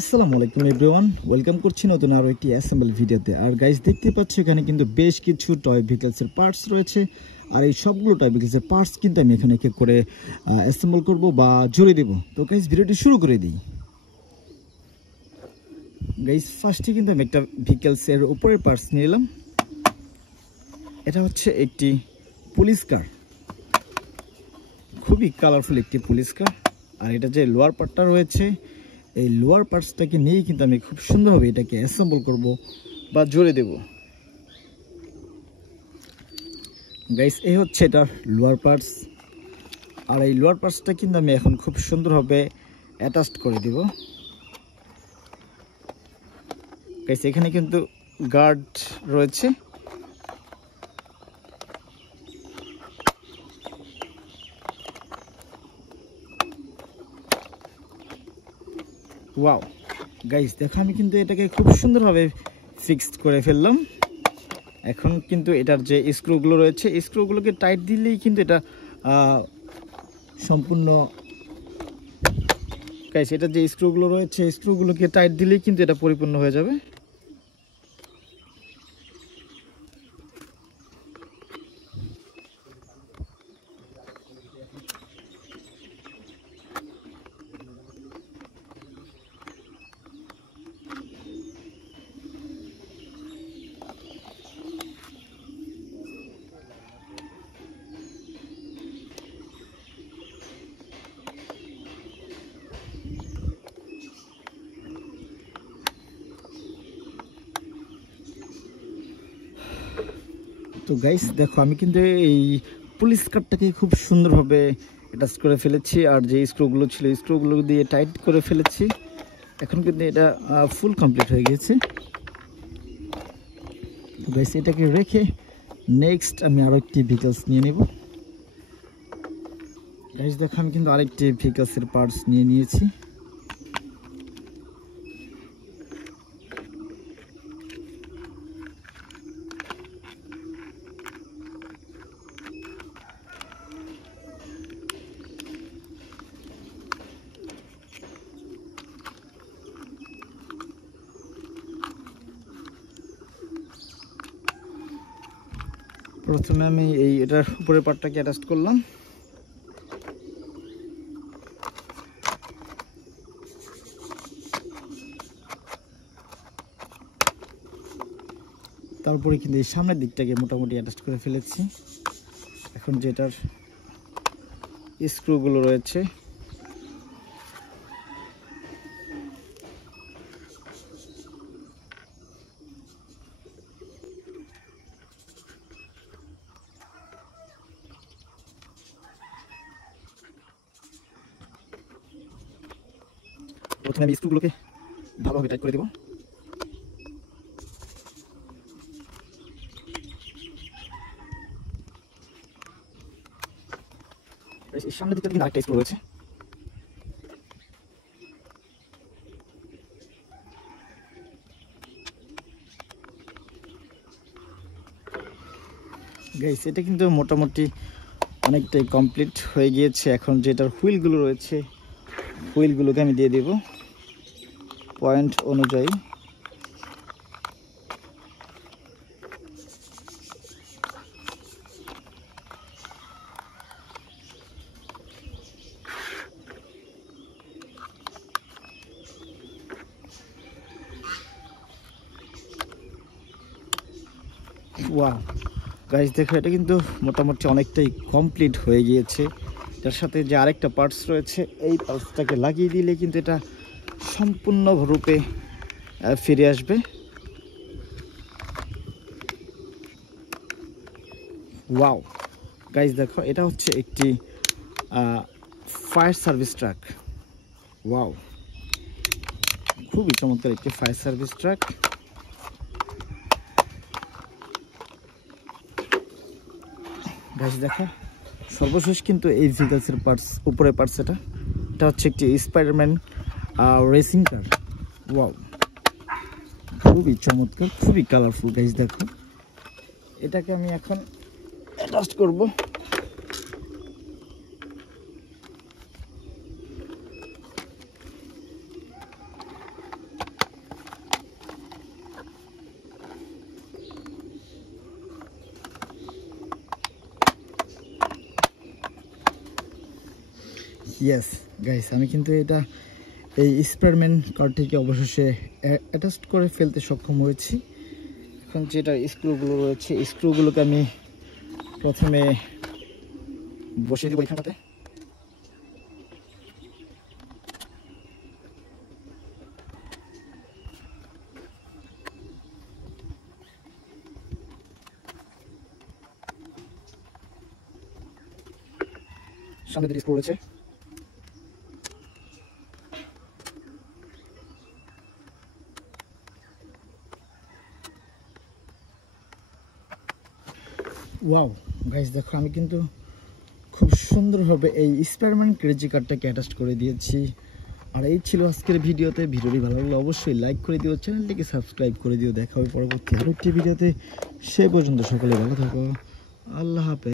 আসসালামু আলাইকুম everyone, welcome করছি নতুন আরও একটি অ্যাসেম্বল ভিডিওতে। আর গাইস দেখতে পাচ্ছি এখানে কিন্তু বেশ কিছু টয় ভেহিকলসের পার্টস রয়েছে। আর এই সবগুলো টয় ভেহিকলসের পার্টস কিন্তু আমি এখানে এক এক করে অ্যাসেম্বল করব বা জুড়ে দেবো। তো গাইস ভিডিওটি শুরু করে দিই। গাইস ফার্স্টে কিন্তু আমি একটা ভেহিকলসের উপরের পার্টস নিয়ে এলাম। এটা হচ্ছে একটি পুলিশ কার, খুবই কালারফুল একটি পুলিশ কার। আর এটা যে লোয়ার পার্টটা রয়েছে, এই লোয়ার পার্টসটাকে নিয়েই কিন্তু আমি খুব সুন্দরভাবে এটাকে অ্যাসেম্বল করব বা জোড়ে দেব। গাইস এই হচ্ছে এটা লোয়ার পার্টস। আর এই লোয়ার পার্টসটা কিন্তু আমি এখন খুব সুন্দরভাবে অ্যাটাচড করে দেব। গাইস এখানে কিন্তু গার্ড রয়েছে। ওয়াও গাইস দেখো, আমি কিন্তু এটাকে খুব সুন্দরভাবে ফিক্সড করে ফেললাম। এখন কিন্তু এটার যে স্ক্রুগুলো রয়েছে, স্ক্রুগুলোকে টাইট দিলেই কিন্তু এটা সম্পূর্ণ, গাইস এটার যে স্ক্রুগুলো রয়েছে, স্ক্রুগুলোকে টাইট দিলেই কিন্তু এটা পরিপূর্ণ হয়ে যাবে। তো গাইস দেখো, আমি কিন্তু এই পুলিশ কারটাকে খুব সুন্দরভাবে অ্যাটাচ করে ফেলেছি। আর যে স্ক্রুগুলো ছিল, স্ক্রুগুলো দিয়ে টাইট করে ফেলেছি। এখন কিন্তু এটা ফুল কমপ্লিট হয়ে গেছে। তো গাইস এটাকে রেখে নেক্সট আমি আরো একটি ভেহিকলস নিয়ে নেব। গাইস দেখো, আমি কিন্তু আরেকটি ভেহিকলসের পার্টস নিয়ে নিয়েছি। প্রথমে আমি এটার উপরের পার্টটাকে অ্যাটাচ করলাম। তারপরে কিন্তু এই সামনের দিকটাকে মোটামুটি অ্যাটাচ করে ফেলেছি। এখন যেটার স্ক্রুগুলো রয়েছে, প্রথমে আমি স্ক্রুগুলোকে ভালোভাবে টাইট করে দেব। সামনের দিকটা কিন্তু আরেকটা স্ক্রু রয়েছে। গাইস এটা কিন্তু মোটামুটি অনেকটাই কমপ্লিট হয়ে গিয়েছে। এখন যেটার হুইলগুলো রয়েছে, হুইলগুলোকে আমি দিয়ে দেব পয়েন্ট অনুযায়ী। ওয়াও গাইস দেখো, এটা কিন্তু মোটামুটি অনেকটাই কমপ্লিট হয়ে গিয়েছে। এটার সাথে যে আরেকটা পার্টস রয়েছে, এই পার্টসটাকে লাগিয়ে দিলে কিন্তু এটা সম্পূর্ণরূপে ফিরে আসবে। ওয়াও গাইস দেখো, এটা হচ্ছে একটি ফায়ার সার্ভিস ট্রাক। ওয়াও, খুবই চমৎকার একটি ফায়ার সার্ভিস ট্রাক। গাইস দেখো, সর্বশেষ কিন্তু এই ভেহিকলসের পার্টস, উপরের পার্টস, এটা হচ্ছে একটি স্পাইডারম্যান রেসিং কার। ওয়াও, খুবই চমৎকার, খুবই কালারফুল। গাইস দেখো, এটাকে আমি এখন অ্যাটাচ করব। ইয়েস গাইস, আমি কিন্তু এটা এই স্পাইডারম্যান কারটিকে অবশেষে অ্যাটাচ করে ফেলতে সক্ষম হয়েছি। এখন যেটা স্ক্রুগুলো রয়েছে, স্ক্রুগুলোকে আমি প্রথমে বসিয়ে দেবো এখানটাতে। সামনে দুটি স্ক্রু রয়েছে। ওয়াও গাইস, দেখো আমি কিন্তু খুব সুন্দরভাবে এই স্পাইডারম্যান ক্রেজি কারটাকে অ্যাটাচ করে দিয়েছি। আর এই ছিল আজকের ভিডিওতে। ভিডিওটি ভালো লাগলে অবশ্যই লাইক করে দিও, চ্যানেলটিকে সাবস্ক্রাইব করে দিও। দেখা হবে পরবর্তী আরো একটি ভিডিওতে। সে পর্যন্ত সকলে ভালো থাকো। আল্লাহ হাফেজ।